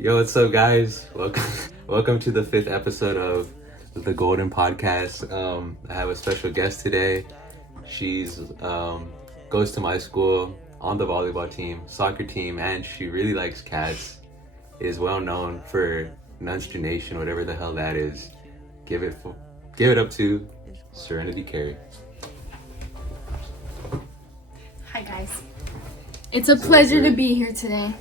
Yo, what's up, guys? Welcome to the 5th episode of the Golden Podcast. I have a special guest today. She's goes to my school on the volleyball team, soccer team, and she really likes cats. Is well known for Nunster Nation, whatever the hell that is. Give it up to Serenity Carey. Hi guys. It's a pleasure to be here today.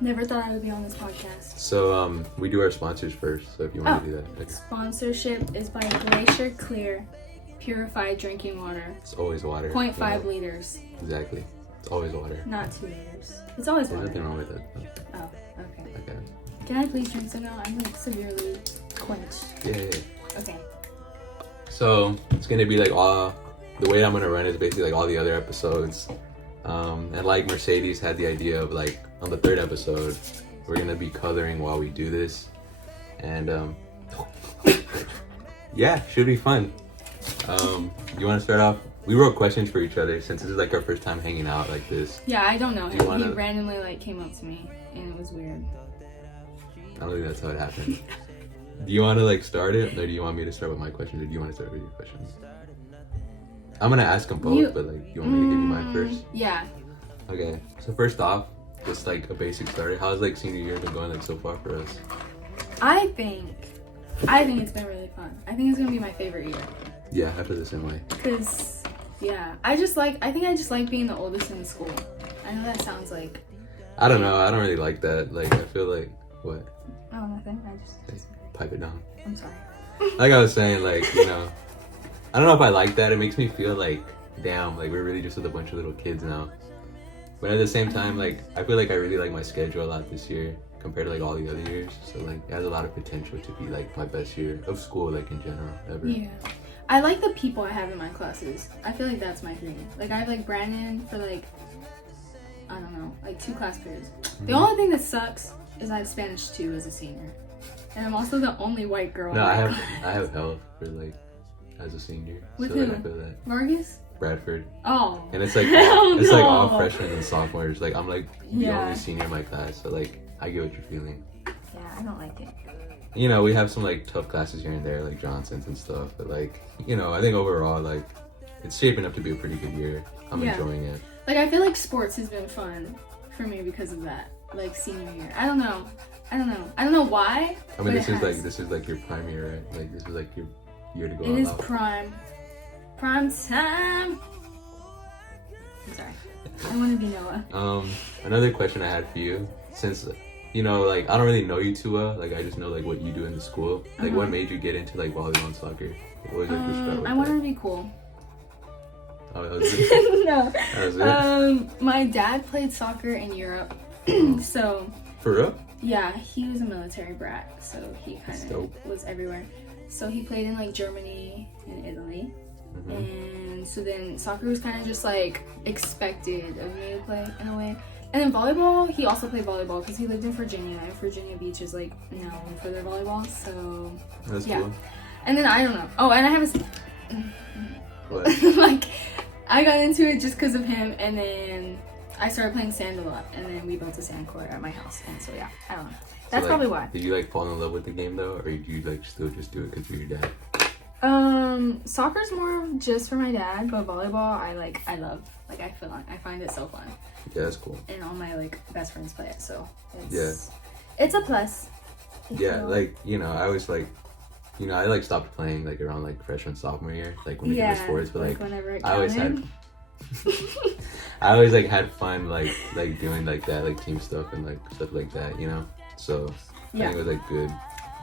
Never thought I would be on this podcast. So we do our sponsors first, so if you want to do that. Okay. Sponsorship is by Glacier Clear Purified Drinking Water. It's always water. 0.5 liters. Exactly. It's always water. Not 2 liters. It's always There's water. nothing wrong with it. Oh, okay. Okay. Can I please drink some now? I'm like severely quenched. Yeah. Okay. So it's gonna be like the way I'm gonna run is basically like all the other episodes. And like Mercedes had the idea of like on the 3rd episode, we're gonna be coloring while we do this. And yeah, should be fun. You wanna start off? We wrote questions for each other since this is like our first time hanging out like this. Yeah, I don't know Do you him. wanna- He randomly like came up to me and it was weird. I don't think that's how it happened. Do you wanna like start it, or do you want me to start with my questions, or do you wanna start with your questions? I'm gonna ask them both, but like, you want me to give you mine first? Yeah. Okay, so first off, just like a basic starter. How's like senior year been going like so far for us? I think it's been really fun. I think it's gonna be my favorite year. Yeah, I feel the same way. Cause yeah, I just like being the oldest in the school. I know that sounds like I don't know. I don't really like that. Like, I feel like what? oh nothing. I just Pipe it down. I'm sorry. Like I was saying, like I don't know if I like that. It makes me feel like damn, like we're really just with a bunch of little kids now. But at the same time, like I feel like I really like my schedule a lot this year compared to like all the other years. So like it has a lot of potential to be like my best year of school, like in general ever. Yeah. I like the people I have in my classes. I feel like that's my thing. Like I have like Brandon for like I don't know, like 2 class periods. The only thing that sucks is I have Spanish 2 as a senior. And I'm also the only white girl No, in I my class. have health for like as a senior. With so who? like, I feel that. Vargas? Bradford. Oh. And it's like Hell it's like no. all freshmen and sophomores. Like I'm like the Yeah. only senior in my class, so like I get what you're feeling. Yeah, I don't like it. You know, we have some like tough classes here and there, like Johnson's and stuff, but like, I think overall like it's shaping up to be a pretty good year. I'm Yeah. enjoying it. Like I feel like sports has been fun for me because of that. Like senior year. I don't know why. I mean, but this is like your prime year, right? Like this is like your year to go It all is out. prime time. I'm sorry. I want to be Noah. Another question I had for you, since like I don't really know you too well, like I just know like what you do in the school. Like what made you get into like volleyball and soccer? What was your first start with I wanted to be cool. Oh, that was it? No. That was it? My dad played soccer in Europe, so For real? yeah, he was a military brat, so he kind of dope. was everywhere. So he played in like Germany and Italy, and so then soccer was kind of just like expected of me to play in a way. And then volleyball, he also played volleyball because he lived in Virginia, and Virginia Beach is like known for their volleyball. So That's yeah. cool. And then I don't know. Oh, and I have What? like I got into it just because of him, and then I started playing sand a lot, and then we built a sand court at my house, and so yeah, I don't know. That's So, like, probably why. Did you like fall in love with the game though, or did you like still just do it because you're your dad? Soccer's more of just for my dad, but volleyball I love. Like I find it so fun, Yeah, that's cool. and all my like best friends play it, so Yeah. it's a plus. if Yeah, you know. like I was like, I like stopped playing like around like freshman sophomore year, like when we did sports, but like whenever it I always counted. I always like had fun like doing like that, like team stuff and like stuff like that, So I think it was like good.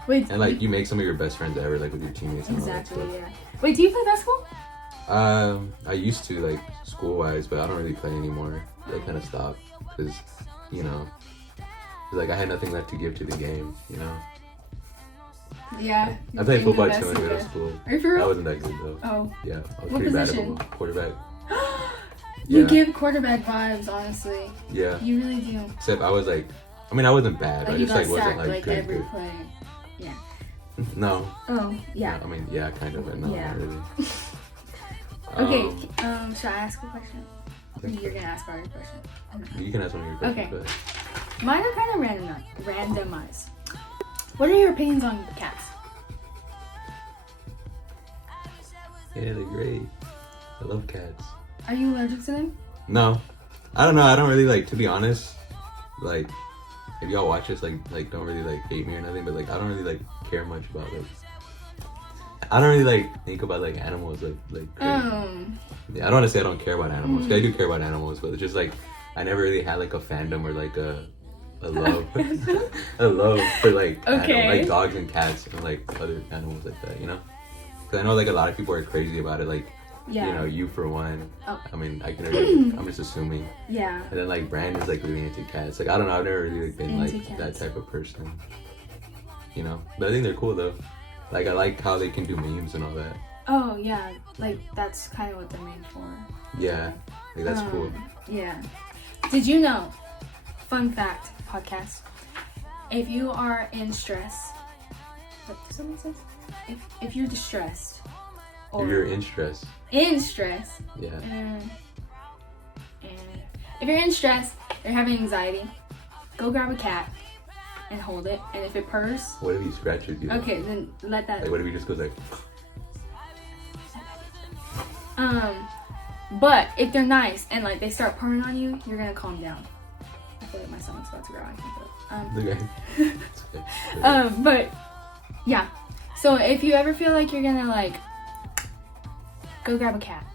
Wait, And like you make some of your best friends ever, like with your teammates and exactly, all that yeah. Wait, do you play basketball? stuff. I used to like school wise, but I don't really play anymore. I kind of stopped because like I had nothing left to give to the game. Yeah. I played you football know too in that's middle okay. school. Are you for I real? wasn't that good though. Oh. Yeah, I was What pretty bad position? at football. Quarterback. You Yeah. give quarterback vibes, honestly. Yeah. You really do. Except I was like, I wasn't bad. Like I you just got like wasn't sacked like like good. every good. play. Yeah. No. Oh, yeah. I mean, yeah, kind of, but no, Yeah. not really. Okay, should I ask a question? You're gonna ask our question. You can ask one of your questions. Okay. Go ahead. Mine are kind of randomized. What are your opinions on cats? Yeah, they're great. I love cats. Are you allergic to them? No, I don't know. I don't really like, to be honest. Like, if y'all watch this, like don't really like hate me or nothing, but like I don't really like care much about like. I don't really like think about like animals like crazy. Yeah, I don't want to say I don't care about animals. 'Cause I do care about animals, but it's just like I never really had like a fandom or like a love a love for like like dogs and cats and like other animals like that, you know? Because I know like a lot of people are crazy about it, like you know, you for one. I mean, I can already, I'm just assuming. Yeah. And then like Brandon's like really into cats. Like I don't know, I've never really been into like cats. that type of person, you know? But I think they're cool though. Like I like how they can do memes and all that. Oh yeah, like that's kind of what they're made for. Yeah, like that's cool. Yeah. Did you know? Fun fact, podcast. If you are in stress, what does someone say? If you're distressed, or If you're in stress. in stress, Yeah. and if you're in stress, you're having anxiety, go grab a cat and hold it, and if it purrs, What if he scratches you? okay, then let that. Like what if he just goes like? But if they're nice and like they start purring on you, you're gonna calm down. I feel like my stomach's about to grow. I can't do it. Okay. It's okay. But yeah. So if you ever feel like you're gonna like go grab a cat,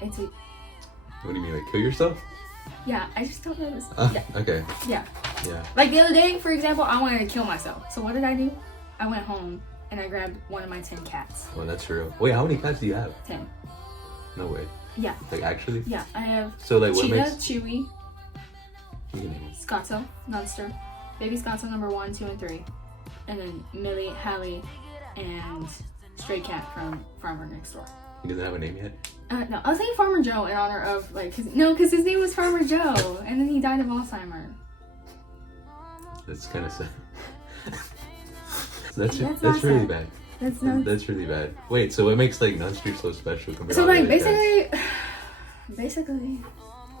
it's a What do you mean, like kill yourself? yeah. I just don't know this. Yeah. Okay. Yeah. Yeah. Like the other day, for example, I wanted to kill myself. So what did I do? I went home and I grabbed one of my 10 cats. Well, that's real. Wait, how many cats do you have? 10. No way. Yeah. Like actually? Yeah. I have So like what Cheetah, makes? Chewy, You can name them. Scotto, Munster, Baby Scotto number 1, 2, and 3, and then Millie, Hallie, and Stray Cat from Farmer Next Door. He doesn't have a name yet. No, I was saying Farmer Joe in honor of like because his name was Farmer Joe, and then he died of Alzheimer's. That's kind of sad. that's not really sad. bad. That's not. That's really bad. Wait, so what makes like Nunn Street so special compared So to all the like other cats? basically,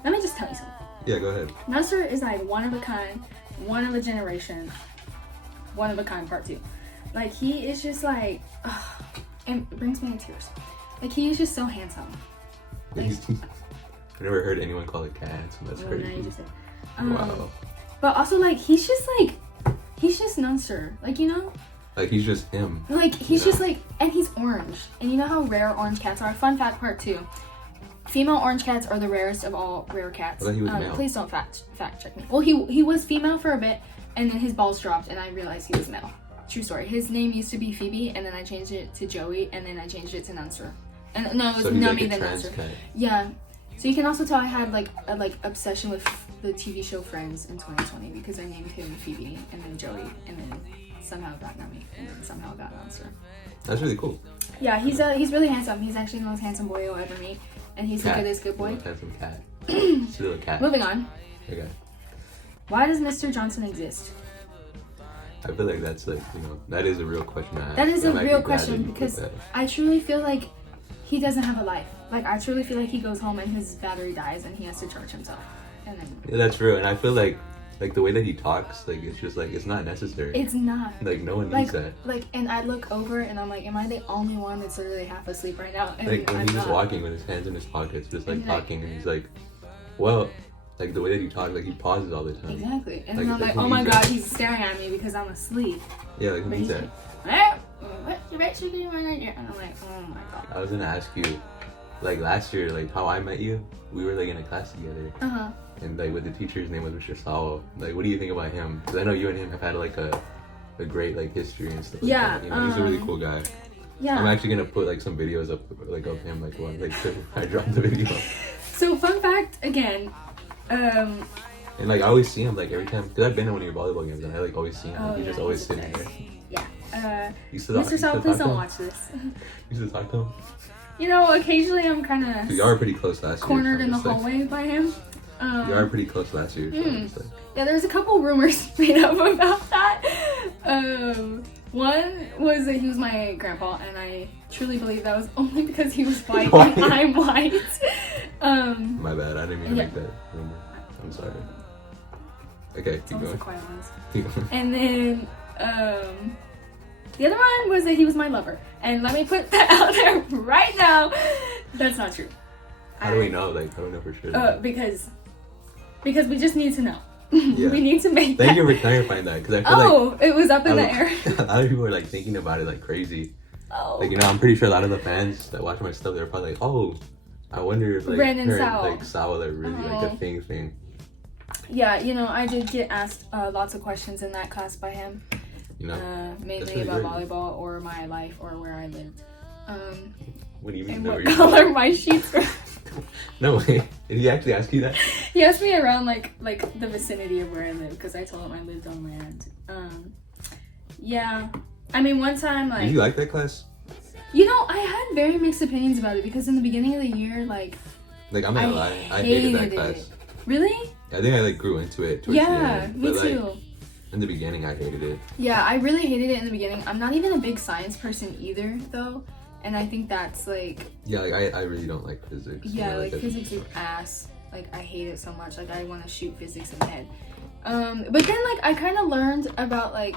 let me just tell you something. Yeah, go ahead. Munster is like one of a kind, one of a generation, one of a kind part 2. Like he is just like, and it brings me to tears. Like he is just so handsome. Like, I never heard anyone call it cats. That's well, now crazy. you just said. Wow. But also like he's just Munster. Like you know. Like he's just him. Like he's you just know? like, and he's orange. And you know how rare orange cats are. Fun fact part 2. Female orange cats are the rarest of all rare cats. I thought he was male. Please don't fact check me. Well, he was female for a bit, and then his balls dropped, and I realized he was male. True story. His name used to be Phoebe, and then I changed it to Joey, and then I changed it to Nunster. And no, it was So he's Nummy like a then trans Nunster. cat. Yeah. So you can also tell I had like a obsession with the TV show Friends in 2020 because I named him Phoebe, and then Joey, and then somehow got Nummy, and then somehow got Nunster. That's really cool. Yeah, he's really handsome. He's actually the most handsome boy you'll ever meet. And he's the goodest good boy. Handsome cat. Still a cat. Moving on. Okay. Why does Mr. Johnson exist? I feel like that's like, you know, that is a real question to ask. That is a I'm actually real glad question that you put because that. I truly feel like he doesn't have a life. Like I truly feel like he goes home and his battery dies and he has to charge himself. And then Yeah, that's real. And I feel like the way that he talks, like it's just like it's not necessary. it's not. Like no one needs that. And I look over and I'm like, am I the only one that's literally half asleep right now? And Like when I'm he's just not. walking with his hands in his pockets, just like And, like- talking, and he's like, well, like the way that he talks, like he pauses all the time. Exactly. And Like, then I'm like, like, he oh my needs god, that. he's staring at me because I'm asleep. Yeah, like who But needs he's that? like, what you should be right here? And I'm like, oh my god. I was gonna ask you, like last year, like how I met you, we were like in a class together, Uh-huh. and like with the teacher's name was Mr. Saul. Like, what do you think about him? Because I know you and him have had like a great like history and stuff. Like Yeah, that. You know, he's a really cool guy. Yeah. I'm actually gonna put like some videos up like of him like when like I dropped the video. So fun fact again, And like I always see him like every time because I've been to one of your volleyball games and I like always see him. Like, he's just always he's sitting there. Yeah. You used to Mr. Saul, please don't him? watch this. You used to talk to him. You know, occasionally I'm kind You of are pretty close last year. cornered so in the just, like, hallway by him. You are pretty close last year. So I'm just, like, Yeah, there's a couple rumors made up about that. One was that he was my grandpa, and I truly believe that was only because he was white and I'm white. my bad. I didn't mean to Yeah. make that rumor. I'm sorry. Okay, It's keep almost going. the quiet ones. Keep going. And then the other one was that he was my lover. And let me put that out there right now. That's not true. How do we know? Like, how do we know for sure? Because we just need to know. Yeah. We need to make Thank that. you for clarifying that, because I feel like it was up in the air. a lot of people are like thinking about it like crazy. Oh. Like, you know, I'm pretty sure a lot of the fans that watch my stuff, they're probably like, oh, I wonder if like Brandon her Sowell. and like Sowell are really like a thing. Yeah, you know, I did get asked lots of questions in that class by him. You know, mainly really about great. volleyball or my life or where I live. What do you mean? And know what where you color live? my sheets were. No way. Did he actually ask you that? He asked me around like the vicinity of where I live because I told him I lived on land. Yeah. I mean, one time Did you like that class? you know, I had very mixed opinions about it because in the beginning of the year, like Like, I'm not gonna lie, I hated that class. Really? I think I like grew into it towards the Yeah, end. me but, too. Like, in the beginning, I hated it. Yeah, I really hated it in the beginning. I'm not even a big science person either, though. And I think that's like... Yeah, like, I really don't like physics. Yeah, you know, like that's- physics is ass. Like, I hate it so much. Like, I want to shoot physics in the head. But then, like, I kind of learned about, like...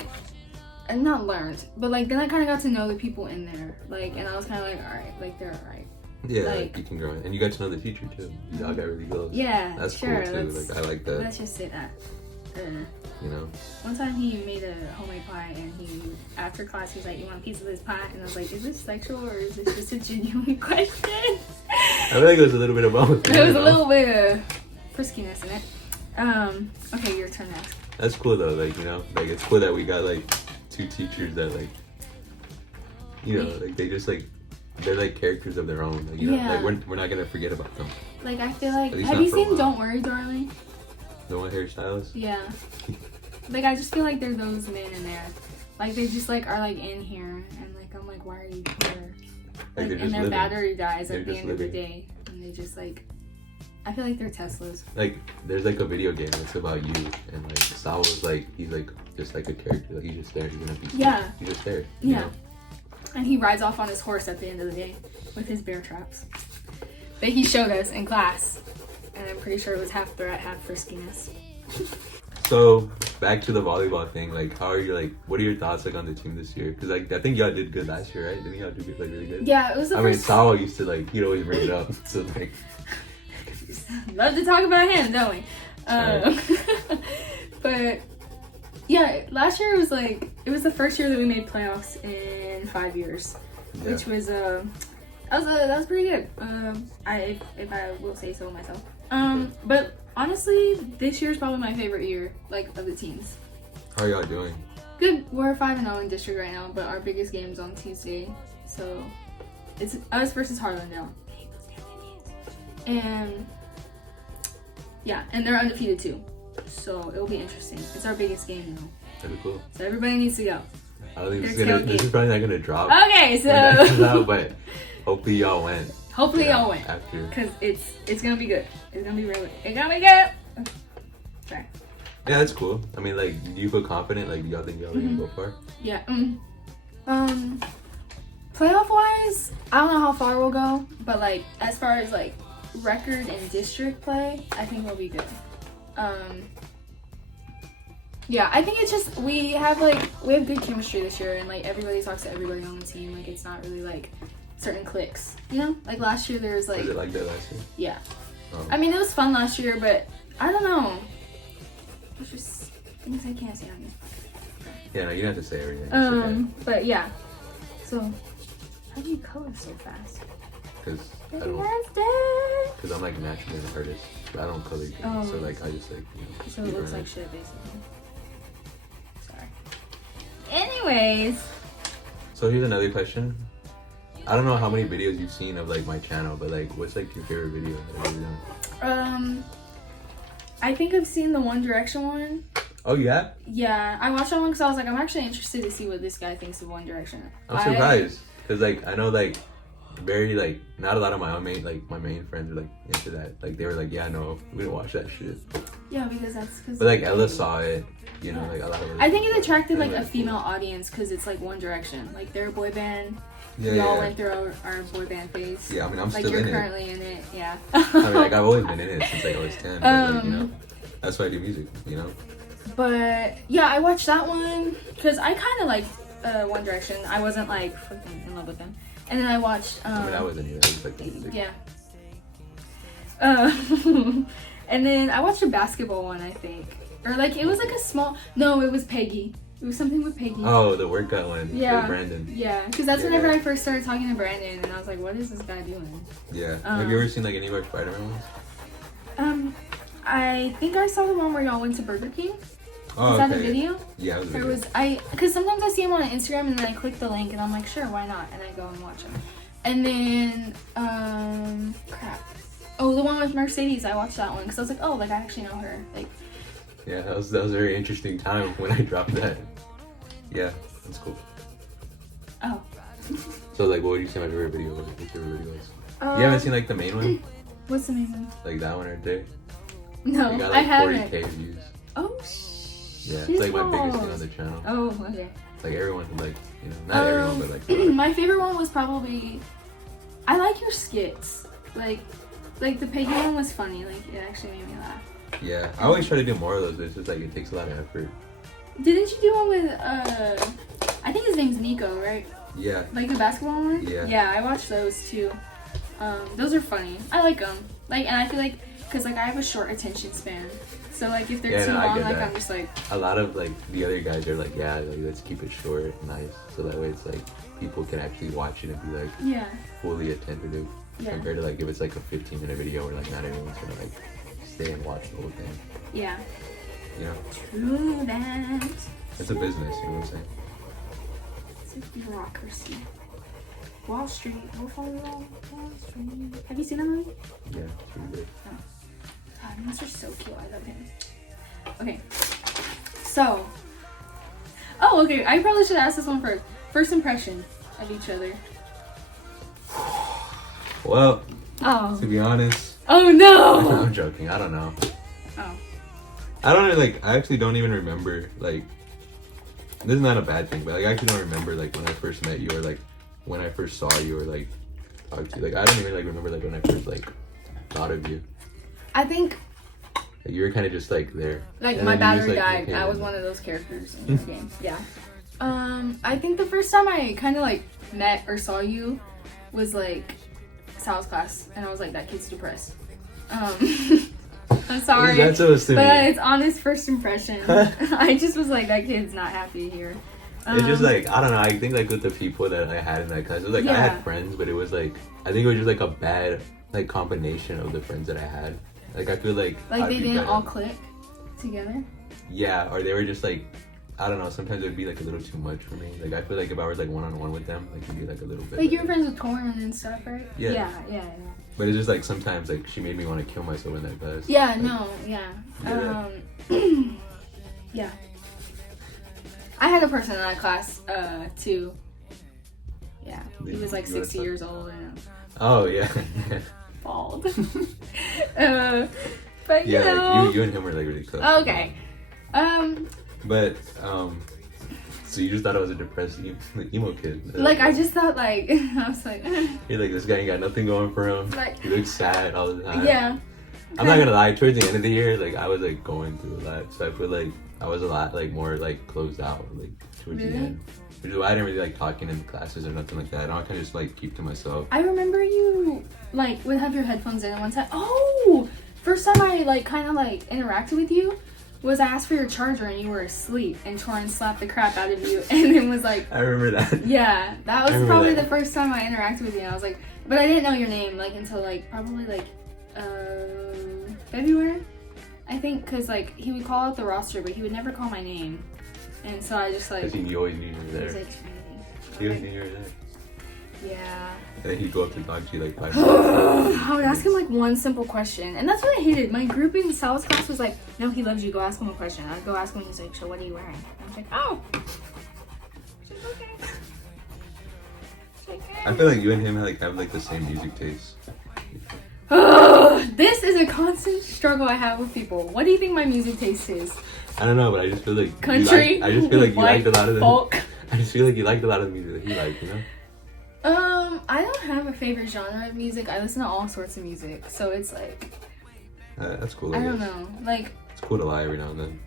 And not learned, but, like, then I kind of got to know the people in there. Like, and I was kind of like, alright, like, they're alright. Yeah, like- you can grow in. And you got to know the teacher, too. Y'all got really close. Yeah, That's sure. cool, too. Like, I like that. Let's just say that. You know? One time he made a homemade pie and after class, he was like, you want a piece of this pie? And I was like, is this sexual or is this just a genuine question? I feel like there's a little bit of both. There was a little bit of friskiness in it. Okay, your turn next. That's cool, though. Like, you know? Like, it's cool that we got, like, two teachers that, like, you know, like, they just, like, they're, like, characters of their own. Like, you know? Yeah. Like, we're not gonna forget about them. Like, I feel like, At least have not you for a seen while. Don't Worry, Darling? The one hairstylist? Yeah. Like, I just feel like they're those men in there. Like, they just, like, are, like, in here. And, like, I'm like, why are you here? Like, they're and just their living. battery dies They're at the just end of the living. day. And they just, like, I feel like they're Teslas. Like, there's, like, a video game that's about you. And, like, Sal was, like, he's, like, just, like, a character. Like, he's just there. He's gonna be Yeah. He's just there. You Yeah. know? And he rides off on his horse at the end of the day with his bear traps that he showed us in class. And I'm pretty sure it was half threat, half friskiness. So, back to the volleyball thing. Like, how are you, like, what are your thoughts, like, on the team this year? Because, like, I think y'all did good last year, right? Didn't y'all do good, like, really good? Yeah, it was the I mean, first. Sal used to, like, he'd always bring it up. So, like, Love to talk about him, don't we? Sorry. But yeah, last year was like it was the first year that we made playoffs in 5 years, yeah. which was that was pretty good. If I will say so myself. But honestly, this year's probably my favorite year, like of the teams. How are y'all doing? Good. We're 5-0 in district right now, but our biggest game's on Tuesday, so it's us versus Harlandale. And yeah, and they're undefeated too, so it'll be interesting. It's our biggest game, you know. That'd be cool. So everybody needs to go. I don't think this is, There's gonna, this tailgate. is probably not gonna drop. Okay, when that comes so out, but hopefully y'all went. hopefully Yeah, y'all win, after. cause it's gonna be good. It's gonna be it's gonna be good. Sorry. Yeah, that's cool. I mean, like, do you feel confident? Like, do y'all think y'all are gonna go far? Yeah. Playoff wise, I don't know how far we'll go, but like as far as like record and district play, I think we'll be good. Yeah, I think it's just we have good chemistry this year, and like everybody talks to everybody on the team. Like it's not really like certain cliques, you know. Like last year there was like Was it like that last year? yeah. Oh. I mean it was fun last year, but I don't know. It's just things I can't say on here. Yeah, no, you don't have to say everything. It's okay. But yeah. So how do you color so fast? Because I'm like naturally an artist, but I don't color good. Oh. So like I just like So it keep looks running. like shit, basically. Sorry. Anyways. So here's another question. I don't know how many videos you've seen of like my channel, but like what's like your favorite video that I've ever done? I think I've seen the One Direction one. Oh yeah? Yeah, I watched that one because I was like, I'm actually interested to see what this guy thinks of One Direction. I'm surprised because like I know like very like not a lot of my main friends are like into that. Like they were like, yeah, no, we didn't watch that shit. Yeah, because that's because. But like Ella saw it, you know, like a lot of. I think it attracted like a cool. female audience because it's like One Direction, like they're a boy band. Yeah, We all yeah. went through our boy band phase. Yeah, I mean I'm Like still you're in it. currently in it, yeah. I mean, like I've always been in it since like I was 10. But, like, you know, that's why I do music, you know. But yeah, I watched that one because I kind of liked One Direction. I wasn't like freaking in love with them. And then I watched. I mean, I wasn't either. I was like, yeah. And then I watched a basketball one, I think, or like it was like a small. No, it was Peggy. It was something with Peggy. Oh, the workout one. Yeah. With Brandon. Yeah, because that's whenever I first started talking to Brandon, and I was like, "What is this guy doing?" Yeah. Have you ever seen like any of our Spider-Man ones? I think I saw the one where y'all went to Burger King. Oh, was that a video? Yeah, it was a Or video. because sometimes I see him on Instagram and then I click the link and I'm like, sure, why not? And I go and watch him. And then, crap. Oh, the one with Mercedes, I watched that one because I was like, oh, like I actually know her. Like, yeah, that was a very interesting time when I dropped that. Yeah, that's cool. oh. So like, what would you say my favorite video was? What's your favorite video was? You haven't seen like the main one? What's the main one? Like that one right there? No, It got I like haven't. 40K views. Oh, Yeah, it's like my biggest thing on the channel. Oh, okay. Like everyone, like, you know, not everyone, but like. My favorite one was probably, I like your skits. Like the Peggy one was funny. Like it actually made me laugh. Yeah, I always try to do more of those, but it's just like it takes a lot of effort. Didn't you do one with I think his name's Nico, right? Yeah. Like the basketball one? Yeah. Yeah, I watched those too. Those are funny. I like them. Like, and I feel like, cause like I have a short attention span, so like if they're too long, like I'm just like. A lot of like the other guys are like, yeah, like, let's keep it short, nice, so that way it's like people can actually watch it and be like, yeah, fully attentive. Yeah. Compared to like if it's like a 15-minute video where like not everyone's gonna like stay and watch the whole thing. Yeah. You know. True that. It's a business, you know what I'm saying? It's a bureaucracy. Wall Street. Wolf on Wall Street. Have you seen that movie? Yeah, it's really good. Oh. God, monsters are so cute. I love him. Okay. So. Oh, okay. I probably should ask this one first. First impression of each other. Well, Oh. to be honest. Oh no! I'm joking. I don't know. Oh. I don't like. I actually don't even remember. Like, this is not a bad thing, but like, I actually don't remember like when I first met you or like when I first saw you or like talked to you. Like, I don't even like remember like when I first like thought of you. I think Like, you were kind of just like there. like And my then you just, battery like, died. came I was in. one of those characters in this game. Yeah. I think the first time I kind of like met or saw you was like Sal's class, and I was like, that kid's depressed. I'm sorry, That's supposed to but be. it's honest first impression. I just was like, that kid's not happy here. It's just like, I don't know, I think like with the people that I had in that class, it was like I Yeah. had friends, but it was like, I think it was just like a bad like combination of the friends that I had. Like, I feel like like I'd they be didn't better. all click together. Yeah, or they were just like, I don't know, sometimes it would be like a little too much for me. Like, I feel like if I was like one-on-one with them, like it'd be like a little bit Like you were better. friends with Torrin and stuff, right? Yeah. Yeah. But it's just like sometimes like she made me want to kill myself in that class. Yeah, Like, no, yeah. Yeah. Yeah. I had a person in that class, too. Yeah. He was like You wanna 60 talk? years old and Oh yeah. bald. But you Yeah, know. like you and him were like really close. Okay. But so you just thought I was a depressed emo kid. Like I just thought like I was like You're like, this guy ain't got nothing going for him. Like- He looks sad all the time. yeah. I'm not gonna lie, towards the end of the year, like I was like going through a lot. So I feel like I was a lot like more like closed out like towards the Really? end. Which is why I didn't really like talking in the classes or nothing like that. I kind of just like keep to myself. I remember you like would have your headphones in one time. Oh, first time I like kind of like interacted with you was I asked for your charger and you were asleep and Torrin slapped the crap out of you and then was like, I remember that. yeah, that was I remember probably that. the first time I interacted with you. And I was like, but I didn't know your name like until like probably like February, I think, because like he would call out the roster, but he would never call my name, and so I just like. Because he always knew you were He was there. like, He always knew you were there. yeah. And then he'd go up to talk to you like 5 minutes. I would ask him like one simple question, and that's what I hated. My group in Sal's class was like, "No, he loves you. Go ask him a question." I'd go ask him. He's like, "So what are you wearing?" I was like, "Oh." She's okay. She's okay. I feel like you and him like have like the same music taste. This is a constant struggle I have with people. What do you think my music taste is? I don't know, but I just feel like Country? I just feel like you White liked a lot of the. folk? I just feel like you liked a lot of the music that he liked, you know. I don't have a favorite genre of music. I listen to all sorts of music, so it's like That's cool. I don't guess. know. Like It's cool to lie every now and then.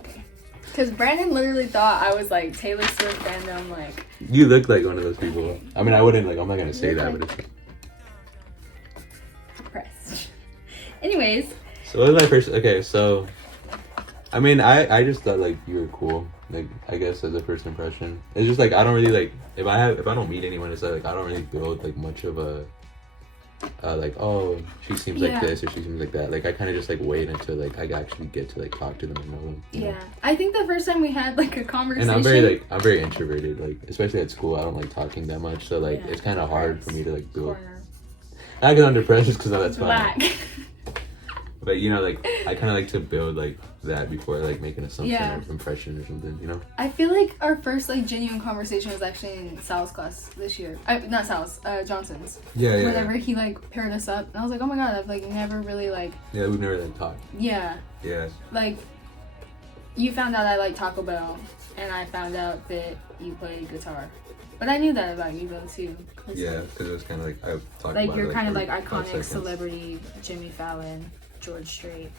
Okay. Because Brandon literally thought I was like Taylor Swift fandom, like. You look like one of those people. I mean, I wouldn't like. I'm not gonna say that, but it's. Depressed. Anyways. So what was my first? Okay, so. I mean, I just thought like you were cool. Like I guess as a first impression, it's just like I don't really like if I don't meet anyone, it's like I don't really build like much of a. Like, oh, she seems like this or she seems like that. Like I kind of just like wait until like I actually get to like talk to them and know them. Yeah, I think the first time we had like a conversation. And I'm very introverted. Like especially at school, I don't like talking that much. So like it's kind of hard for me to like build. Not because I'm depressed, just because that's fine. But you know, like I kind of like to build like that before like making an assumption or impression or something. You know. I feel like our first like genuine conversation was actually in Sal's class this year. Not Sal's, Johnson's. Yeah. Whenever he like paired us up, and I was like, oh my god, I've like never really like. Yeah, we've never like talked. Yeah. Yeah. Like, you found out I like Taco Bell, and I found out that you play guitar. But I knew that about you though too. Yeah, because it was kind of like I talked like about you're it, kind of like iconic celebrity Jimmy Fallon, George Strait.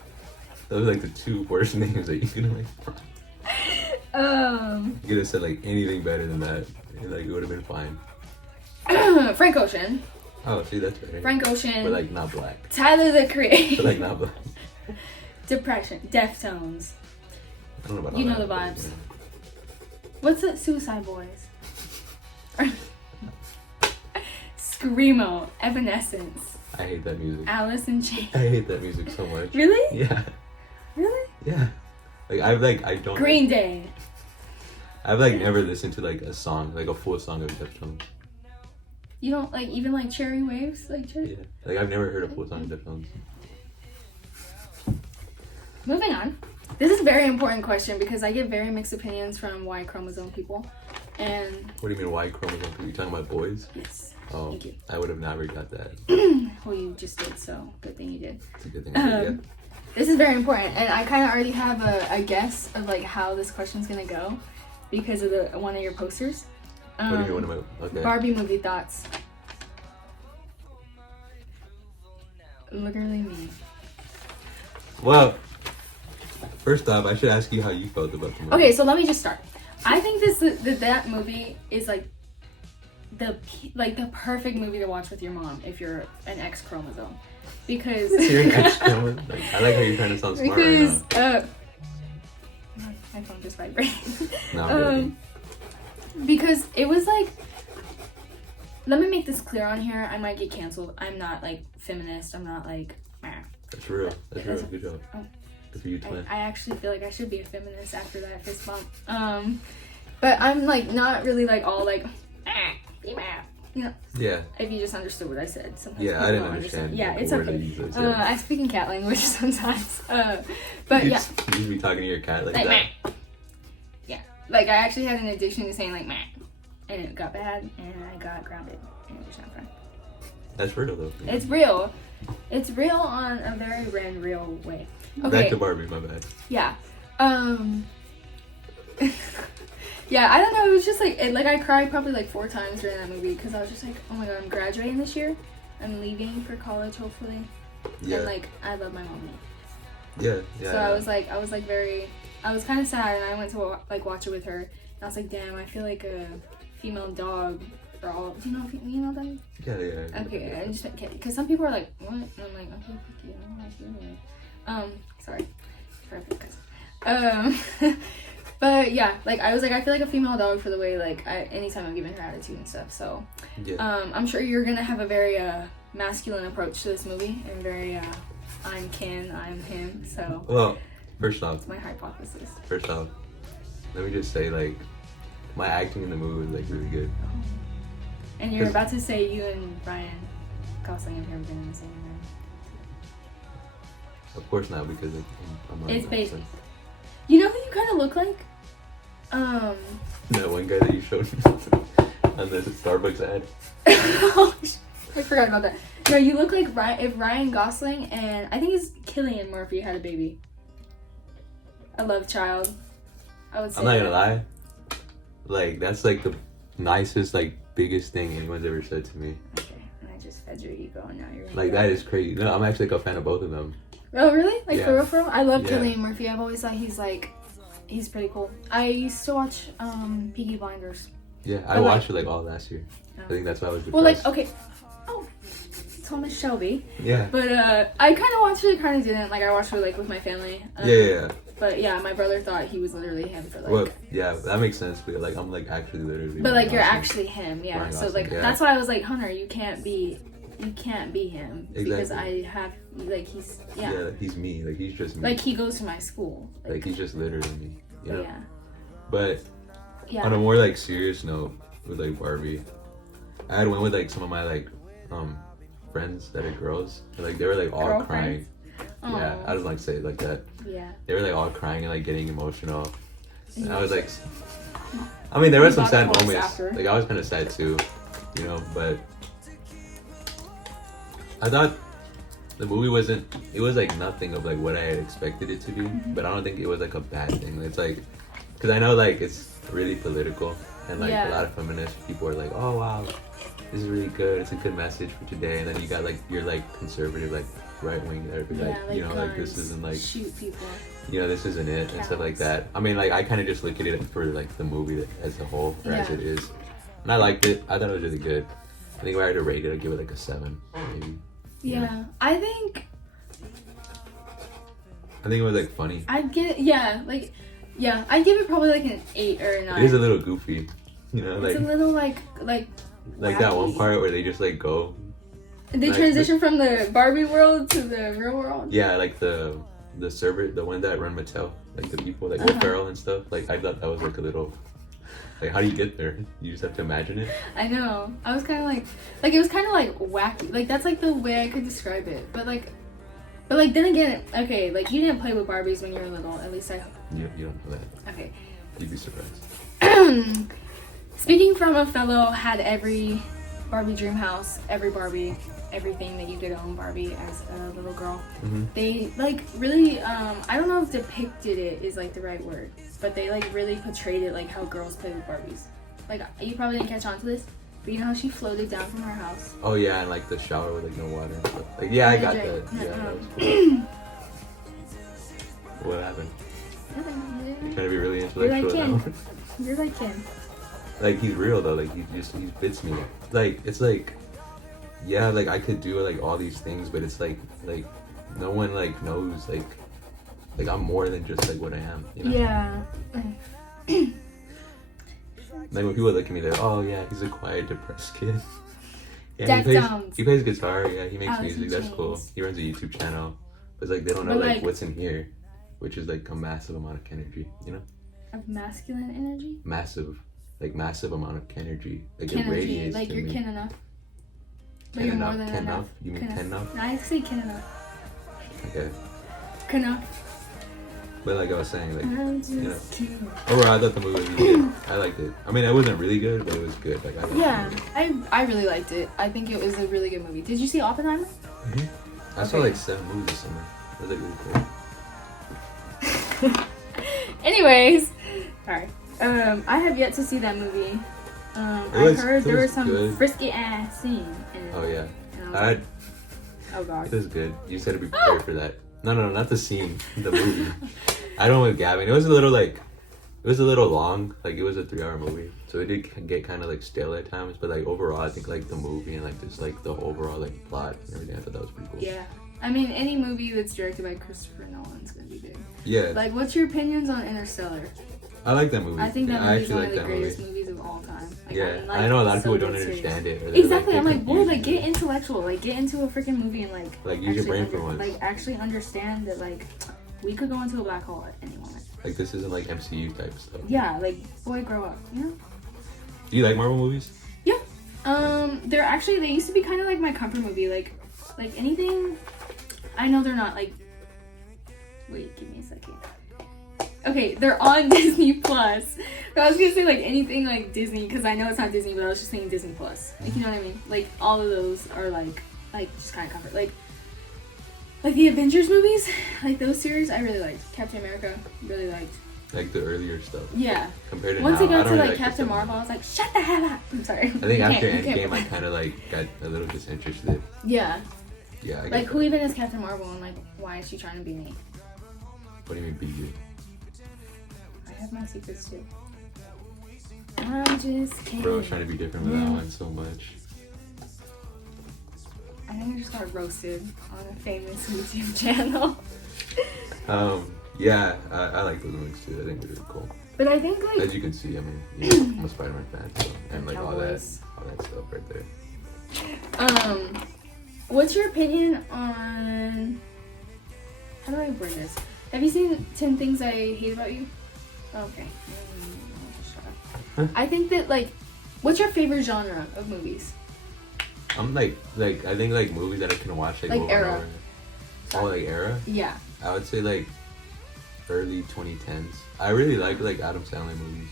Those are like the two worst names that you could have You could have said like anything better than that, and like it would have been fine. Frank Ocean. Oh, see, that's right. Frank Ocean. But like not black. Tyler the Creator. But like not black. Depression. Deftones. I don't know about you all know that, the vibes. But, What's it? Suicide Boys. Screamo. Evanescence. I hate that music. Alice in Chains. I hate that music so much. Really? Yeah. Really? Yeah. Like I don't. Green Day. I've like never listened to like a song, like a full song of Deftones. You don't like even like Cherry Waves, like Cherry. Yeah. Like I've never heard a full song of Deftones. Moving on. This is a very important question because I get very mixed opinions from Y chromosome people. And what do you mean Y chromosome? Are you talking about boys? Yes. Oh, thank you. I would have never got that. Well, you just did, so good thing you did. It's a good thing I did, yeah. This is very important, and I kind of already have a guess of like how this question's gonna go because of one of your posters. What do you mean one of my? Okay. Barbie movie thoughts. Literally me. Well, first off, I should ask you how you felt about the movie. Okay, so let me just start. I think that movie is like the perfect movie to watch with your mom if you're an X chromosome, because you're an X chromosome. Like, I like how you're trying to sound smart because, right now. My phone just vibrated. No, because it was like. Let me make this clear on here. I might get canceled. I'm not like feminist. I'm not like. That's real. That's real. Good job. Oh. Good for you, twin. I actually feel like I should be a feminist after that fist bump. But I'm like not really like all like, you know. Yeah. If you just understood what I said. Sometimes yeah, I didn't understand. Yeah, it's okay. I speak in cat language sometimes. But you yeah. You be talking to your cat like that. Yeah, like I actually had an addiction to saying like meh, and it got bad, and I got grounded, and it was not fun. That's real though. Yeah. It's real. It's real on a very real way. Okay. Back to Barbie, my bad. Yeah. Yeah, I don't know. It was just like I cried probably like 4 times during that movie because I was just like, oh my god, I'm graduating this year. I'm leaving for college, hopefully. Yeah. And like, I love my mom. Yeah. So I was like I was kind of sad, and I went to like watch it with her. And I was like, damn, I feel like a female dog. For all, do you know them? Yeah. Okay, I just because some people are like, what? And I'm like, okay, fuck you. I don't like you. Sorry. But yeah, like I was like, I feel like a female dog for the way like anytime I'm giving her attitude and stuff. So I'm sure you're gonna have a very masculine approach to this movie and very I'm Ken, I'm him. So well, first off, it's my hypothesis. First off, let me just say like my acting in the movie was like really good. And you're about to say you and Ryan Gosling have never been in the same room. Of course not, because like, I'm not. It's based. You know who you kind of look like? That one guy that you showed on the Starbucks ad. Oh, I forgot about that. No, you look like if Ryan Gosling and I think it's Cillian Murphy had a baby. A love child. I would say. I'm not gonna lie. Like that's like the nicest, like biggest thing anyone's ever said to me. Okay, and I just fed your ego, and now you're. Like that is crazy. No, I'm actually like a fan of both of them. Oh, really? Like, Yeah. for real? I love Yeah. Cillian Murphy. I've always thought he's pretty cool. I used to watch Peaky Blinders. Yeah, I But, like- watched it like all last year. Oh. I think that's why I was depressed. Well, like, okay. Oh, Thomas Shelby. Yeah. But I kind of watched it, kind of didn't. Like, I watched it like with my family. Yeah. But yeah, my brother thought he was literally him for like. Well, yeah, that makes sense. But like, I'm like actually literally. But like, Ryan you're Gosling. actually him, yeah. Ryan So Gosling, like, yeah. that's why I was like, Hunter, you can't be him because Exactly. I have like he's Yeah, like, he's me. Like he's just me. like he goes to my school. Like he's just literally me. You know. Yeah. But Yeah. on a more like serious note, with like Barbie, I had went with like some of my like friends that are girls. And, like they were like all Girlfriends? crying. Yeah, Aw. I just like say it like that. Yeah. They were like all crying and like getting emotional. And I was like, I mean, there were some Got sad close moments. after. Like I was kind of sad too, you know. But I thought the movie wasn't. It was like nothing of like what I had expected it to be. Mm-hmm. But I don't think it was like a bad thing. It's like, because I know like it's really political and like Yeah. a lot of feminist people are like, oh wow, this is really good. It's a good message for today. And then you got like your like conservative like right wing that would be like, you know, like this guns, isn't like, shoot people. you know, this isn't it and stuff like Counts. that. I mean, like I kind of just look at it for like the movie as a whole or as Yeah. it is, and I liked it. I thought it was really good. I think if I had to rate it, I'd give it like a 7, maybe. Yeah, I think it was like funny. I'd give it. Yeah, I'd give it probably like an 8 or a 9. It is a little goofy, you know, It's like a little like that one wacky. part where they just like go. They like, transition from the Barbie world to the real world. Yeah, like the server, the one that run Mattel, like the people like Will Ferrell and stuff. Like I thought that was like a little. Like, how do you get there? You just have to imagine it. I know. I was kind of like it was kind of like wacky. Like that's like the way I could describe it. But like then again, okay, like you didn't play with Barbies when you were little. At least I hope. You don't know that. Okay. You'd be surprised. Speaking from a fellow had every Barbie dream house, every Barbie, everything that you could own Barbie as a little girl. Mm-hmm. They like really I don't know if depicted it is like the right word, but they like really portrayed it like how girls play with Barbies. Like you probably didn't catch on to this, but you know how she floated down from her house? Oh yeah, and like the shower with like no water and stuff. Like yeah, I got that. Hydrate. Yeah, that was cool. What happened? You're trying to be really intellectual You're now. like Ken. You're like Ken. Like he's real though. Like he fits me. Like it's like, yeah, like I could do like all these things, but it's like no one like knows like I'm more than just like what I am. You know? Yeah. Like when people look at me, they're oh yeah, he's a quiet, depressed kid. Yeah, That sounds- he plays guitar. Yeah, he makes Alice in music. That's cool. Chains. He runs a YouTube channel. But it's like they don't know But, like like- what's in here, which is like a massive amount of energy. You know, Of masculine energy? massive amount of energy. Like it Ken energy. radiates Like to you're me. kin enough. But Ken you're enough. more than Ken enough. enough. You mean Ken ken enough? No, I say kin enough. Okay. Kin enough. But like I was saying, like I'm just you know. kidding. Overall, I thought the movie was really good. I liked it. I mean, it wasn't really good, but it was good. Like I liked Yeah, it. I really liked it. I think it was a really good movie. Did you see Oppenheimer? I saw Okay. like 7 movies this summer. It was like really cool. Anyways, sorry. I have yet to see that movie. I heard there was some good. frisky ass scene in it. Oh yeah. And I was like, oh It god. was good. You said to be prepared for that. No, not the scene. The movie. I don't with Gavin. It was a little long. Like it was a 3-hour movie, so it did get kind of like stale at times. But like overall, I think like the movie and like just like the overall like plot and everything, I thought that was pretty cool. Yeah. I mean, any movie that's directed by Christopher Nolan's gonna be good. Yeah. Like, what's your opinions on Interstellar? I like that movie. I think that I movie's actually one like of the that greatest movie. movies of all time. Like, Yeah, mean, like, I know a lot of so people don't good series. understand it. Or they're, Exactly. I'm like, boy, confused. like get intellectual. Like get into a freaking movie and like Like, use your brain actually for once. Like actually understand that like we could go into a black hole at any moment. Like this isn't like MCU type stuff. Yeah, like boy, grow up. You know? Do you like Marvel movies? Yeah. They're actually they used to be kind of like my comfort movie. Like anything. I know they're not like. Wait, give me a second. Okay, they're on Disney Plus. But I was gonna say like anything like Disney because I know it's not Disney, but I was just thinking Disney Plus. Like you know what I mean? Like all of those are like just kind of comfort. Like the Avengers movies, like those series, I really liked. Captain America, really liked. Like the earlier stuff. Yeah. Compared to Once now, it got I to don't like really Captain this stuff. Marvel, I was like, shut the hell up. I'm sorry. I think after Endgame, I kind of like got a little disinterested. Yeah. Yeah, I Like, get who that. even is Captain Marvel, and like, why is she trying to be me? What do you mean, be you? I have my secrets too. I'm just kidding. Bro, I was trying to be different with that one so much. I think I just got roasted on a famous YouTube channel. Yeah, I like those movies too. I think they're really cool. But I think like As you can see, I mean, you know, I'm a Spider-Man fan, so, and like all that Cowboys. stuff right there. What's your opinion on, how do I word this? Have you seen 10 Things I Hate About You? Okay. I'll just shut up. I think that like, what's your favorite genre of movies? I'm like I think like movies that I can watch like over era. and over. Oh, like era? Yeah. I would say like early 2010s. I really like Adam Sandler movies.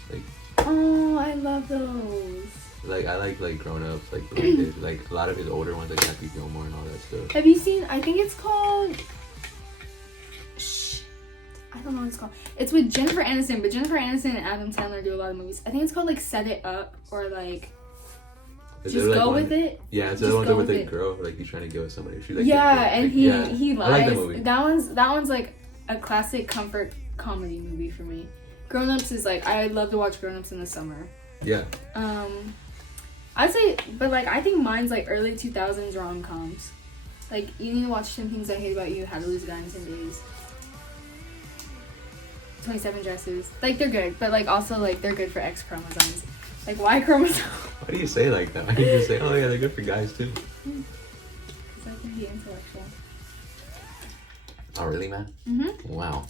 Oh, I love those. I like Grown Ups, like Blended, like a lot of his older ones, like Happy Gilmore and all that stuff. Have you seen, I think it's called, I don't know what it's called. It's with Jennifer Aniston, but Jennifer Aniston and Adam Sandler do a lot of movies. I think it's called like Set It Up, or like Is Just there, like, Go one- With It. Yeah, it's Just the one go with the with it. girl, like he's trying to get with somebody. She's like, Yeah, and he I like that lies. movie. That one's like a classic comfort comedy movie for me. Grown Ups is like, I love to watch Grown Ups in the summer. Yeah. I'd say, but like I think mine's like early 2000s rom-coms. Like, you need to watch 10 Things I Hate About You, How to Lose a Guy in 10 Days, 27 Dresses. Like, they're good, but like also like they're good for X chromosomes. Like, Y chromosomes? Why do you say like that? Why do you just say, oh yeah, they're good for guys too? Because I can be intellectual. Oh really, man? Mm-hmm. Wow.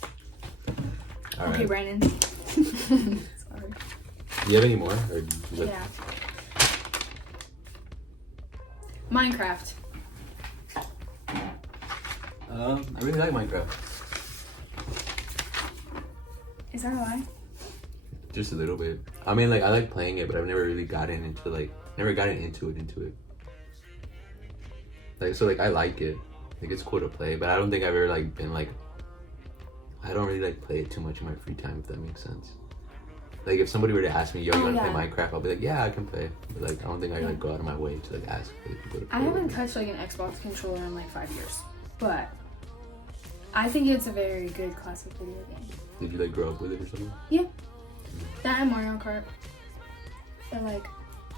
All Okay, right. Brandon. Sorry. Do you have any more? Or just like, Yeah. Minecraft. I really like Minecraft. Is that a lie? Just a little bit. I mean, like I like playing it, but I've never really gotten into it. Like so, like I like it. Like it's cool to play, but I don't think I've ever like been like. I don't really like play it too much in my free time, if that makes sense. Like if somebody were to ask me, "Yo, you wanna play Minecraft?" I'll be like, "Yeah, I can play." But like I don't think I like go out of my way to like ask people to play. I haven't touched like an Xbox controller in like 5 years, but I think it's a very good classic video game. Did you like grow up with it or something? Yeah. That and Mario Kart. But like,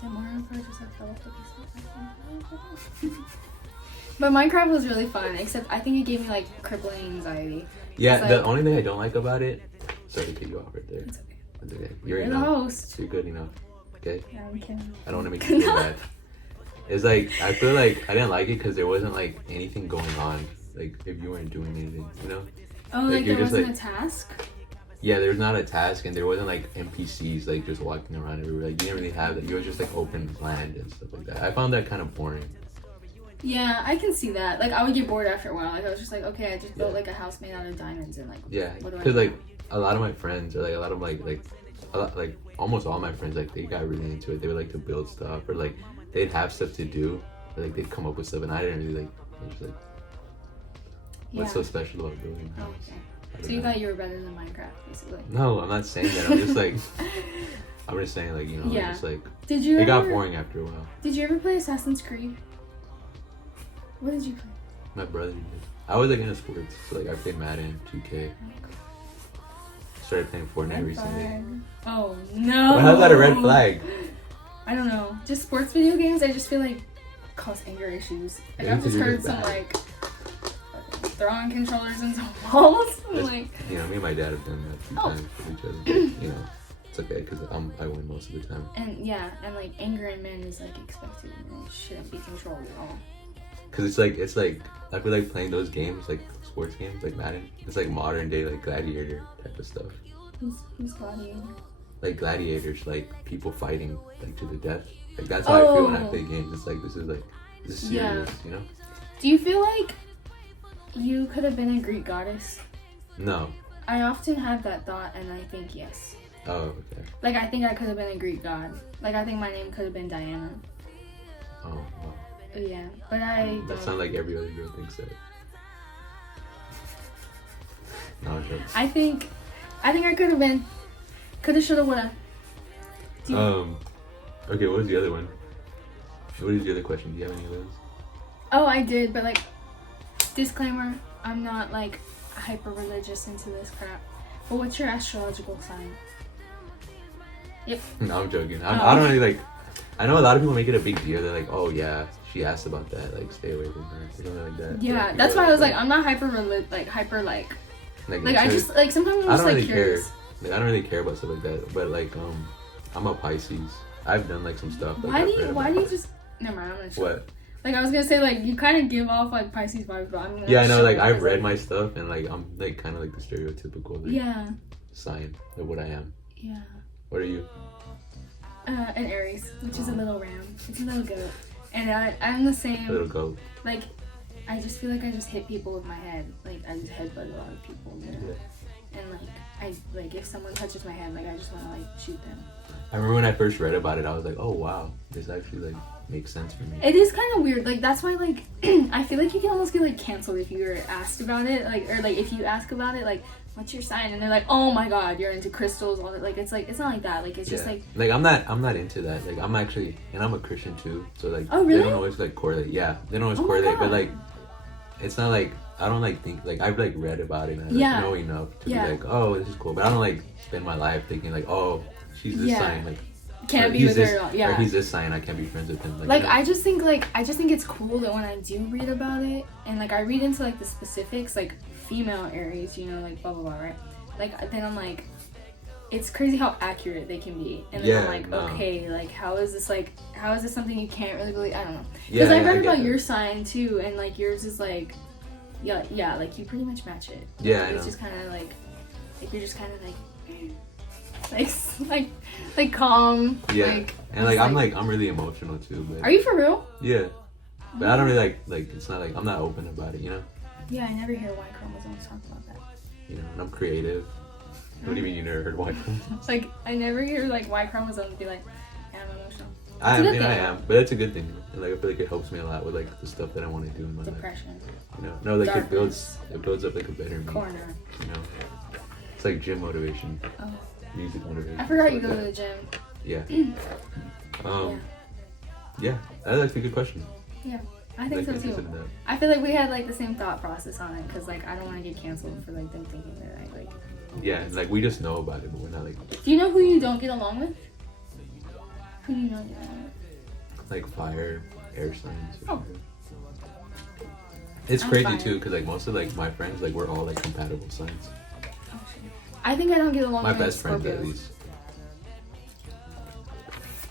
the Mario Kart just like fell off the piece. But Minecraft was really fun, except I think it gave me like crippling anxiety. Yeah, It's the like- only thing I don't like about it. Sorry to cut you off right there. It's okay. It's okay. You're the enough. host. You're good enough. Okay. Yeah, we can. I don't want to make you feel bad. It's like I feel like I didn't like it because there wasn't like anything going on. Like if you weren't doing anything, you know? Oh, Like, like you're there just, wasn't like- a task? Yeah, there's not a task and there wasn't like NPCs like just walking around everywhere. Like you didn't really have that. You were just like open land and stuff like that. I found that kind of boring. Yeah, I can see that. Like, I would get bored after a while. Like, I was just like, okay, I just built Yeah. like a house made out of diamonds and like, Yeah, what do I because do? like a lot of my friends or like a lot of like almost all my friends like they got really into it. They would like to build stuff or like they'd have stuff to do. Or, like they'd come up with stuff and I didn't really like. I was just like, what's so special about building? Oh, I okay. don't So you know. thought you were better than Minecraft, basically. No, I'm not saying that. I'm just like, I'm just saying like, you know, Yeah. just like Did you it got ever, boring after a while. Did you ever play Assassin's Creed? What did you play? My brother did. I was like into sports, so like I played Madden, 2K. Started playing Fortnite Red recently. flag. Oh no. Well, how's that a red flag? I don't know. Just sports video games, I just feel like cause anger issues. Like Yeah, I've just you're heard just some bad. like throwing controllers into walls. I'm That's- like, You know, me and my dad have done that a few Oh. times with each other. You know, it's okay because I win most of the time. and yeah, and like anger in men is like expected and it shouldn't be controlled at all. Cause it's like I feel like playing those games, like sports games, like Madden. It's like modern day, like gladiator type of stuff. Who's gladiator? Like gladiators, like people fighting like to the death. Like that's how I feel when I Oh. play games. It's like this is Yeah. serious, you know? Do you feel like you could have been a Greek goddess? No. I often have that thought and I think yes. Oh, okay. Like I think I could have been a Greek god. Like I think my name could have been Diana. Oh, wow. Yeah, but I That don't. sounds like every other girl thinks that. No, jokes. I think I could have been. Coulda, shoulda, woulda. Do you- Okay, what was the other one? What is the other question? Do you have any of those? Oh, I did, but like, disclaimer, I'm not like hyper religious into this crap. But what's your astrological sign? Yep. No, I'm joking. I don't really like. I know a lot of people make it a big deal. They're like, oh yeah, she asked about that. Like, stay away from her. Something like that. Yeah, that's why I was like, I'm not hyper like I just like sometimes I'm just like curious. Care. Like, I don't really care about stuff like that. But like I'm a Pisces. I've done like some stuff. Like, why do you just never mind, I'm gonna show what? Like I was gonna say like you kind of give off like Pisces vibes, but I'm gonna yeah, I know. Like I've read my stuff and like I'm like kind of like the stereotypical like, sign of what I am. Yeah. What are you? An Aries, which is a little ram. It's a little goat, and I'm the same. Little goat. Like, I just feel like I just hit people with my head. Like I just headbutt a lot of people, you know. Yeah. And like if someone touches my head, like I just want to like shoot them. I remember when I first read about it, I was like, oh wow, this actually like makes sense for me. It is kind of weird. Like that's why like I feel like you can almost get like canceled if you were asked about it, like or like if you ask about it, like. What's your sign? And they're like, oh my god, you're into crystals, all that. Like it's not like that. Like it's just like I'm not into that. Like I'm actually, and I'm a Christian too, so like oh, really? They don't always like correlate. Yeah, they don't always correlate, but like it's not like I don't like think like I've like read about it and I like, know enough to be like, oh, this is cool, but I don't like spend my life thinking like, oh, she's this sign, like can't be with her at all. Or he's this sign, I can't be friends with him. Like I just think it's cool that when I do read about it and like I read into like the specifics, like female Aries, you know, like blah blah blah, right? Like then I'm like, it's crazy how accurate they can be, and then I'm like, okay, like how is this something you can't really believe? I don't know, because I read about your sign too, and like yours is like, yeah, like you pretty much match it. Yeah, it's just kind of like you're just kind of like calm. Yeah, like, and like I'm really emotional too. But are you for real? Yeah, but I don't really like it's not like I'm not open about it, you know. Yeah, I never hear Y chromosomes talk about that. You know, and I'm creative. What do you mean you never heard Y chromosomes? Like, I never hear, like, Y chromosomes be like, yeah, I'm emotional. I am, but it's a good thing. And, like, I feel like it helps me a lot with, like, the stuff that I want to do in my life. Depression. You know? No, like, Darkness. it builds up, like, a better me. Corner. You know? It's like gym motivation. Oh. Music motivation. I forgot you go to the gym. Yeah. Yeah, that's actually a good question. Yeah. I think so too. I feel like we had like the same thought process on it because like I don't want to get canceled for like them thinking that I like. Yeah, like we just know about it, but we're not like. Do you know who you don't get along with? Who do you not get along with? Like fire, air signs. Oh. It's crazy too because like most of like my friends like we're all like compatible signs. Oh shit. I think I don't get along with my best friends at least.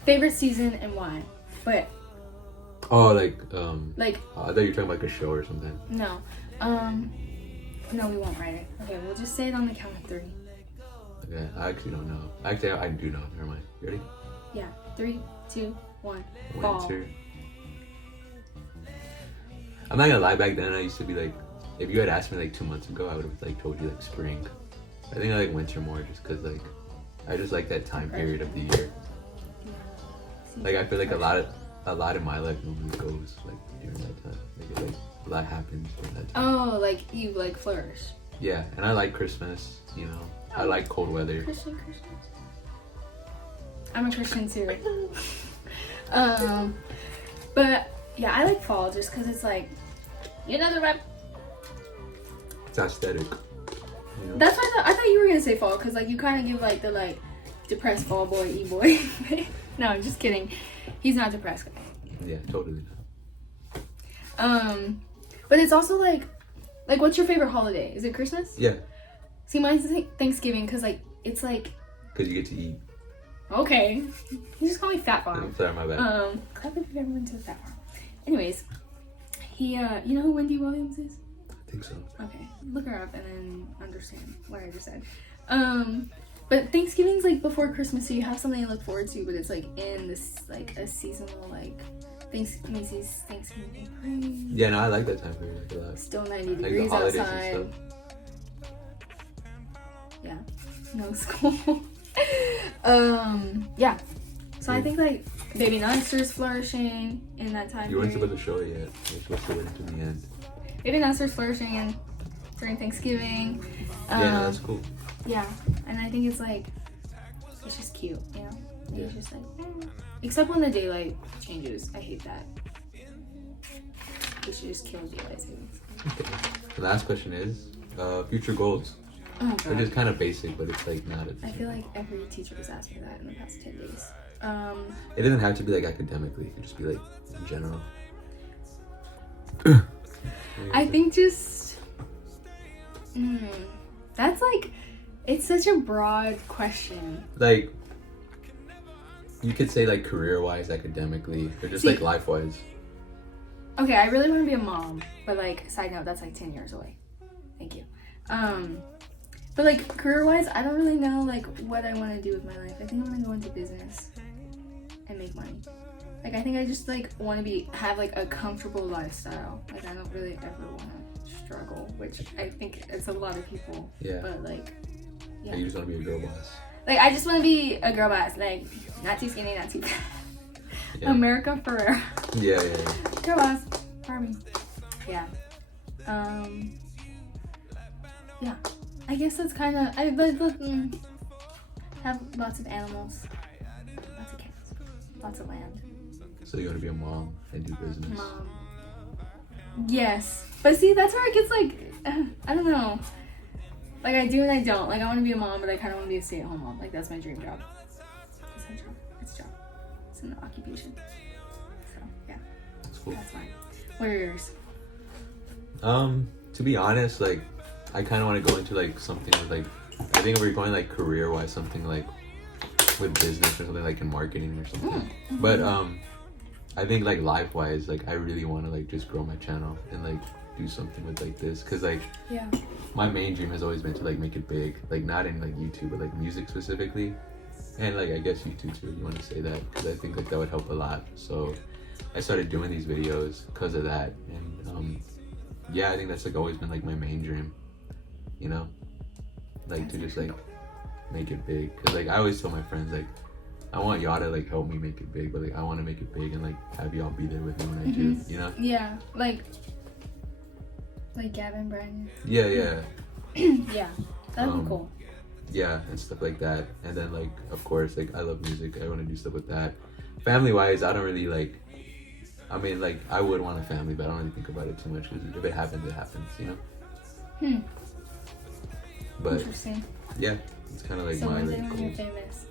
Favorite season and why? But. Oh, like I thought you were talking about like a show or something. No, no, we won't write it. Okay, we'll just say it on the count of 3. Okay, I actually don't know. Actually, I do know. Never mind. You ready? Yeah. 3, 2, 1. Winter. I'm not gonna lie. Back then, I used to be like, if you had asked me like 2 months ago, I would have like told you like spring. I think I like winter more just because like I just like that time period of the year. Yeah. Like I feel like a lot of my life normally goes like during that time. Like a lot happens during that time. Oh, like you like flourish. Yeah, and I like Christmas. You know, I like cold weather. Christian. I'm a Christian too. But yeah, I like fall just because it's like, you know, the rep. It's aesthetic. You know? That's why I thought you were gonna say fall because like you kind of give like the like depressed fall boy e-boy. No, I'm just kidding. He's not depressed, guy. Yeah, totally not. But it's also like what's your favorite holiday? Is it Christmas? Yeah. See, mine's Thanksgiving because like it's like. Because you get to eat. Okay. You just call me Fat Farm. Sorry, my bad. I don't think we've ever been to the Fat Farm. Anyways, you know who Wendy Williams is? I think so. Okay, look her up and then understand what I just said. But Thanksgiving's like before Christmas, so you have something to look forward to, but it's like in this like a seasonal like Thanksgiving parade. Yeah, no, I like that time period a lot. Still 90 degrees outside. Yeah, no school. Yeah. So I think like Baby Monster is flourishing in that time. You weren't supposed to show it yet. You're supposed to wait until the end. Baby Monster is flourishing during Thanksgiving. Yeah, no, that's cool. Yeah, and I think it's like, it's just cute, you know? Yeah. It's just like, except when the daylight changes. I hate that. we should just kill daylight savings. Okay. The last question is future goals. Oh, Which is kind of basic, but it's like not. I feel like every teacher has asked me that in the past 10 days. It doesn't have to be like academically. It could just be like in general. I think just. That's like. It's such a broad question. Like, you could say like career-wise, academically, or just like life-wise. Okay, I really want to be a mom, but like, side note, that's like 10 years away. Thank you. But like career-wise, I don't really know like what I want to do with my life. I think I'm gonna go into business and make money. Like I think I just like want to have like a comfortable lifestyle. Like I don't really ever want to struggle, which I think it's a lot of people. Yeah. But like, yeah. You just want to be a girl boss. Like I just want to be a girl boss. Like not too skinny, not too fat. Yeah. America Ferrera. Yeah. Girl boss. Farming. Yeah. Yeah. I guess that's kind of. I have lots of animals, lots of cats, lots of land. So you want to be a mom and do business. Mom. Yes, but see, that's where it gets like, I don't know. Like I do and I don't. Like I want to be a mom, but I kind of want to be a stay-at-home mom. Like that's my dream job. It's a job. It's a job. It's an occupation. So yeah. That's cool. That's mine. What are yours? To be honest, like I kind of want to go into like something with like, I think if we're going like career-wise, something like with business or something like in marketing or something. Mm-hmm. But I think like life-wise, like I really want to like just grow my channel and like do something with like this, cause like my main dream has always been to like make it big, like not in like YouTube but like music specifically, and like I guess YouTube too. You want to say that because I think like that would help a lot. So I started doing these videos because of that, and yeah, I think that's like always been like my main dream. You know, like that's to just like make it big. Cause like I always tell my friends like I want y'all to like help me make it big, but like I want to make it big and like have y'all be there with me when I do. You know? Yeah, like Gavin Brandon. Yeah. Yeah, that'd be cool. Yeah, and stuff like that. And then like of course like I love music. I want to do stuff with that. Family wise, I don't really like. I mean like I would want a family, but I don't really think about it too much because if it happens, it happens. You know? But interesting. Yeah, it's kind of like so my when like you're famous.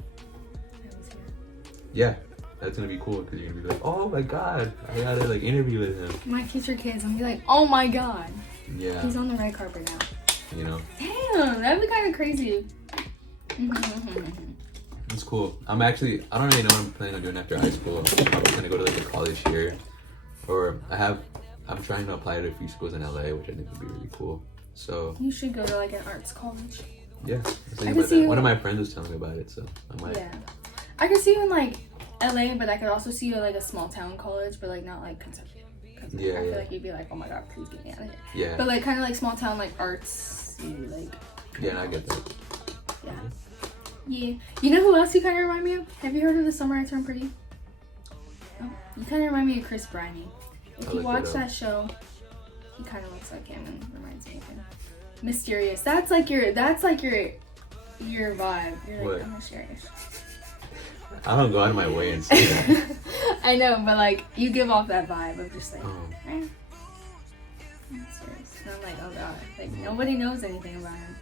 Yeah, that's gonna be cool because you're gonna be like, oh my god, I gotta like interview with him. My future kids, I'm gonna be like, oh my god. Yeah. He's on the red carpet now. You know. Damn, that'd be kind of crazy. It's cool. I don't really know what I'm planning on doing after high school. I'm probably gonna go to like a college here, or I'm trying to apply to a few schools in LA, which I think would be really cool. So you should go to like an arts college. Yeah, I could see one of my friends was telling me about it, so I might. Yeah, I could see you in like LA, but I could also see you at like a small town college, but like not like Kentucky. Yeah, I feel like you'd be like, oh my god, please get me out of here. Yeah. But like kind of like small town like arts, like. Yeah, I get that. Yeah. Yeah. You know who else you kind of remind me of? Have you heard of The Summer I Turned Pretty? Oh, you kind of remind me of Chris Briney. If you watch that show, he kind of looks like him and reminds me of him. Mysterious. That's like your vibe. You're like, what? I'm mysterious. I don't go out of my way and say that. I know, but like you give off that vibe of just like, I'm mysterious. And I'm like, oh god, like nobody knows anything about him.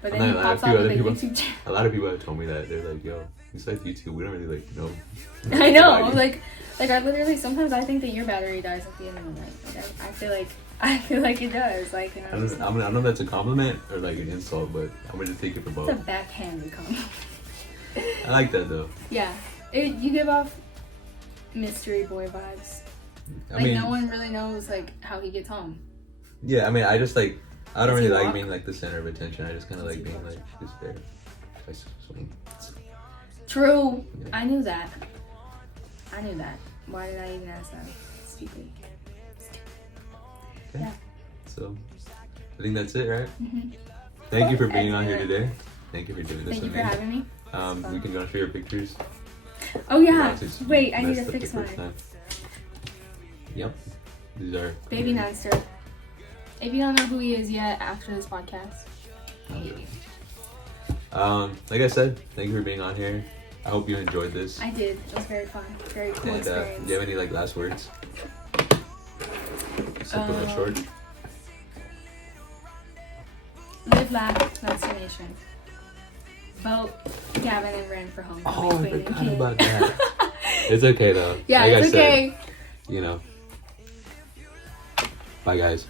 But then he pops out with a YouTube channel. A lot of people have told me that. They're like, yo, besides YouTube, we don't really like know. I know, like I literally sometimes I think that your battery dies at the end of the night. Like I feel like it does. Like I don't know if that's a compliment or like an insult, but I'm gonna take it for both. It's a backhanded compliment. I like that though. Yeah, you give off mystery boy vibes. I mean, no one really knows like how he gets home. Yeah, I mean, I just like I don't really like being like the center of attention. I just kind of like being like just there. I swing. True. Yeah. I knew that. Why did I even ask that? Stupid. Okay. Yeah. So, I think that's it, right? Mm-hmm. Thank you for being on here today. Thank you for doing this with me. Thank you for having me. We can go and show your pictures. Oh yeah. Wait, I need to fix mine. Yep. These are Baby Monster. If you don't know who he is yet after this podcast. Like I said, thank you for being on here. I hope you enjoyed this. I did. It was very fun. Very cool experience. Do you have any like last words? Simple and short. Live, laugh, that's the nation. Vote Gavin and Ren for homecoming. Oh, I queen and forgot king. about that. It's okay though. Yeah, like it's I okay. said, you know. Bye guys.